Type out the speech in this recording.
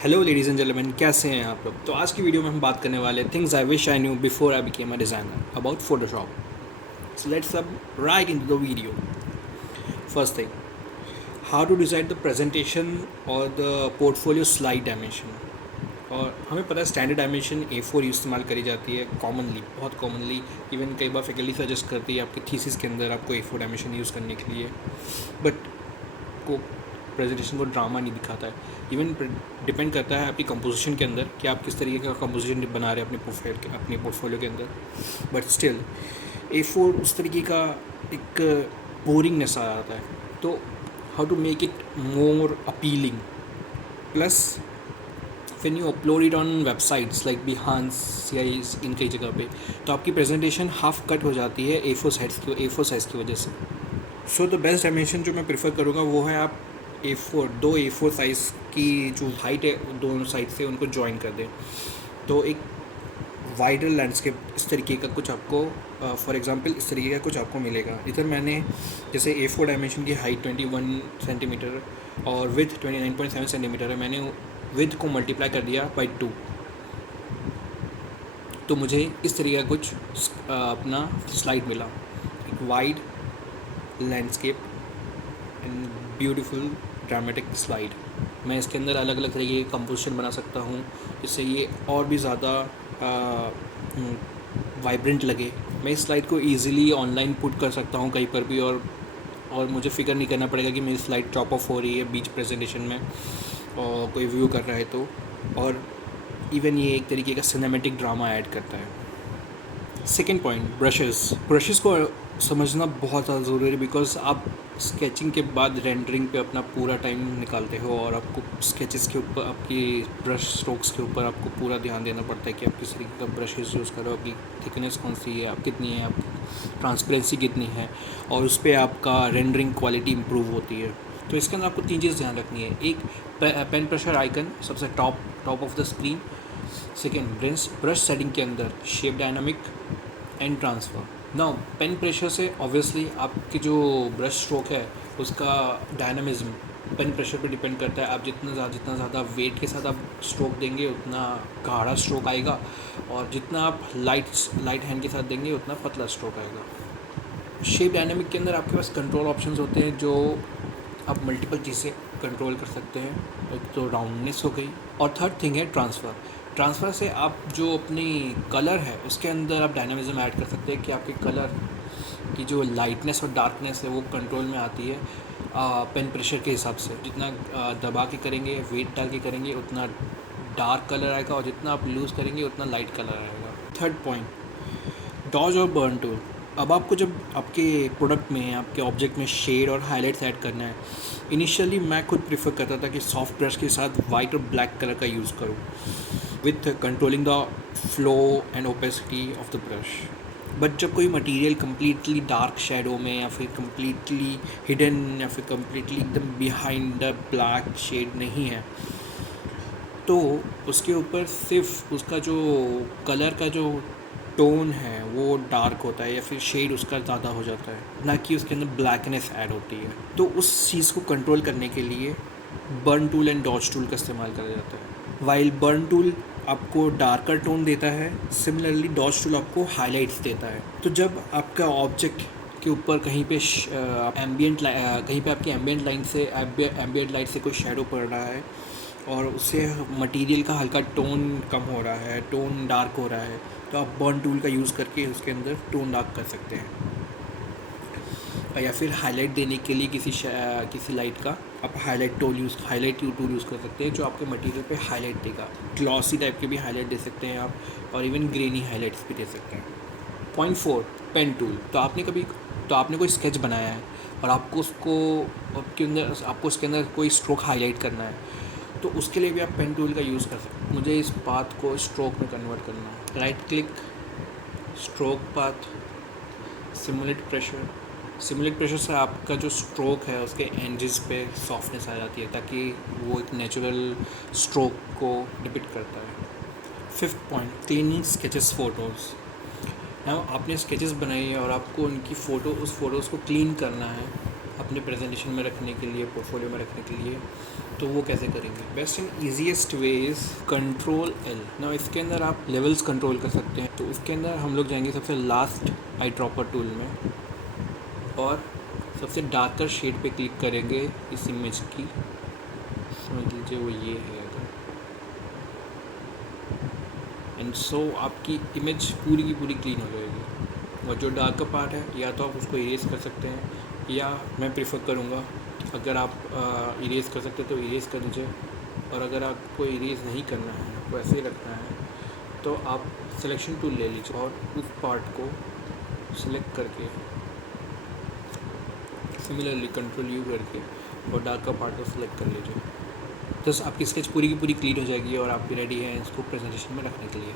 Hello ladies and gentleman, कैसे हैं आप लोग। तो आज की वीडियो में हम बात करने वाले things I wish I knew before I became a designer about Photoshop. So let's अब right into the video. First thing, how to decide the presentation और द पोर्टफोलियो स्लाइड डायमेंशन। और हमें पता है स्टैंडर्ड डायमेंशन A4 इस्तेमाल करी जाती है कॉमनली, बहुत कॉमनली। इवन कई बार फैकल्टी सजेस्ट करती है आपकी थीसिस के अंदर आपको A4 डायमेंशन यूज़ करने के लिए, बट को प्रेजेंटेशन को ड्रामा नहीं दिखाता है। इवन डिपेंड करता है आपकी कंपोजिशन के अंदर कि आप किस तरीके का कंपोजिशन बना रहे हैं अपने प्रोफाइल के, अपने पोर्टफोलियो के अंदर। बट स्टिल A4 उस तरीके का एक बोरिंगनेस आ जाता है। तो how to make it more appealing, plus when you upload it on websites like Behance या इन कई जगह पे, तो आपकी प्रेजेंटेशन हाफ कट हो जाती है A4 साइज़ की वजह से। सो द बेस्ट डायमेंशन जो मैं प्रेफर करूँगा वो है आप दो A4 साइज़ की जो हाइट है दोनों साइड से उनको ज्वाइन कर दें, तो एक वाइडर लैंडस्केप इस तरीके का कुछ आपको, फॉर एग्जांपल इस तरीके का कुछ आपको मिलेगा। इधर मैंने जैसे A4 डायमेंशन की हाइट 21 सेंटीमीटर और विथ 29.7 सेंटीमीटर है, मैंने विथ को मल्टीप्लाई कर दिया बाई 2, तो मुझे इस तरीके का कुछ अपना स्लाइड मिला, एक wide landscape and beautiful dramatic slide. मैं इसके अंदर अलग अलग तरीके के कंपोजिशन बना सकता हूँ जिससे ये और भी ज़्यादा वाइब्रेंट लगे। मैं इस स्लाइड को ईज़िली ऑनलाइन पुट कर सकता हूँ कहीं पर भी, और मुझे फ़िक्र नहीं करना पड़ेगा कि मेरी स्लाइड ड्रॉप ऑफ हो रही है बीच प्रेजेंटेशन में और कोई व्यू कर रहा है तो। और इवन ये एक तरीके का सिनेमैटिक ड्रामा ऐड करता है। सेकेंड पॉइंट, ब्रशेस को समझना बहुत ज़्यादा ज़रूरी है, बिकॉज आप स्केचिंग के बाद रेंडरिंग पे अपना पूरा टाइम निकालते हो और आपको स्केचेस के ऊपर, आपकी ब्रश स्ट्रोक्स के ऊपर आपको पूरा ध्यान देना पड़ता है कि आप किस तरीके का ब्रशेस यूज़ करो, आपकी थिकनेस कौन सी है, आप कितनी है, आप ट्रांसपेरेंसी कितनी है, और उस पर आपका रेंडरिंग क्वालिटी इम्प्रूव होती है। तो इसके अंदर आपको 3 चीज़ ध्यान रखनी है। एक, पेन प्रेशर आइकन सबसे top of the screen. Second, brush setting के अंदर shape dynamic and transfer. Now pen pressure से ऑब्वियसली आपकी जो ब्रश स्ट्रोक है उसका डायनामिज्म पेन प्रेशर पे डिपेंड करता है। आप जितना ज़्यादा वेट के साथ आप स्ट्रोक देंगे उतना गाढ़ा स्ट्रोक आएगा, और जितना आप लाइट हैंड के साथ देंगे उतना पतला स्ट्रोक आएगा। शेप डायनामिक के अंदर आपके पास कंट्रोल ऑप्शंस होते हैं जो आप मल्टीपल चीज़ें कंट्रोल कर सकते हैं। एक तो राउंडनेस हो गई, और थर्ड थिंग है ट्रांसफ़र से आप जो अपनी कलर है उसके अंदर आप डायनामिज्म ऐड कर सकते हैं कि आपके कलर की जो लाइटनेस और डार्कनेस है वो कंट्रोल में आती है पेन प्रेशर के हिसाब से। जितना दबा के करेंगे, वेट डाल के करेंगे, उतना डार्क कलर आएगा, और जितना आप लूज़ करेंगे उतना लाइट कलर आएगा। थर्ड पॉइंट, डॉज और बर्न टूल। अब आपको जब आपके प्रोडक्ट में, आपके ऑब्जेक्ट में शेड और हाईलाइट्स ऐड करना है, इनिशियली मैं खुद प्रेफर करता था कि सॉफ्ट ब्रश के साथ वाइट और ब्लैक कलर का यूज़ करूँ with controlling the flow and opacity of the brush. But जब कोई मटेरियल कम्प्लीटली डार्क शेडो में, या फिर कम्प्लीटली हिडन, या फिर कम्प्लीटली एकदम बिहाइंड द ब्लैक शेड नहीं है, तो उसके ऊपर सिर्फ उसका जो कलर का जो टोन है वो डार्क होता है, या फिर शेड उसका ज़्यादा हो जाता है, ना कि उसके अंदर ब्लैकनेस ऐड होती है। तो उस चीज़ को कंट्रोल करने के लिए burn tool and dodge tool का इस्तेमाल करा जाता है। वाइल बर्न टूल आपको डार्कर टोन देता है, सिमिलरली डॉज टूल आपको हाइलाइट्स देता है। तो जब आपका ऑब्जेक्ट के ऊपर कहीं पे कहीं पे आपकी एम्बियंट लाइट से कोई शेडो पड़ रहा है और उससे मटेरियल का हल्का टोन कम हो रहा है, टोन डार्क हो रहा है, तो आप बर्न टूल का यूज़ करके उसके अंदर टोन डार्क कर सकते हैं। या फिर हाईलाइट देने के लिए किसी लाइट का आप हाईलाइट टूल यूज़ कर सकते हैं जो आपके मटेरियल पे हाईलाइट देगा। ग्लॉसी टाइप के भी हाईलाइट दे सकते हैं आप, और इवन ग्रेनी हाईलाइट्स भी दे सकते हैं। Point 4, pen tool. तो आपने कोई स्केच बनाया है और आपको उसके अंदर कोई स्ट्रोक हाईलाइट करना है, तो उसके लिए भी आप पेन टूल का यूज़ कर सकते हैं। मुझे इस पाथ को स्ट्रोक में कन्वर्ट करना है। Right click, stroke path, simulate pressure से आपका जो स्ट्रोक है उसके एंजेस पे सॉफ्टनेस आ जाती है, ताकि वो एक नेचुरल स्ट्रोक को डिपिक्ट करता है। Fifth point, cleaning sketches photos. Now आपने स्केचेस बनाई है और आपको उनकी उस फ़ोटोज़ को क्लीन करना है, अपने प्रेजेंटेशन में रखने के लिए, पोर्टफोलियो में रखने के लिए, तो वो कैसे करेंगे? Best and easiest way is control L. ना इसके अंदर आप लेवल्स कंट्रोल कर सकते हैं। तो इसके अंदर हम लोग जाएंगे सबसे लास्ट आई ड्रॉपर टूल में और सबसे डार्कर शेड पे क्लिक करेंगे इस इमेज की, समझ लीजिए वो ये है अगर, एंड सो आपकी इमेज पूरी की पूरी क्लीन हो जाएगी। और जो डार्क पार्ट है या तो आप उसको इरेज कर सकते हैं, या मैं प्रेफर करूँगा अगर आप इरेज कर सकते हैं तो इरेज कर दीजिए, और अगर आपको इरेज नहीं करना है, आपको ऐसे ही रखना है, तो आप सिलेक्शन टूल ले लीजिए और उस पार्ट को सिलेक्ट करके सिमिलरली कंट्रोल यू करके और डार्क का पार्ट को सिलेक्ट कर लीजिए। तो आपकी स्केच पूरी की पूरी क्लीन हो जाएगी और आप भी रेडी हैं इसको प्रेजेंटेशन में रखने के लिए।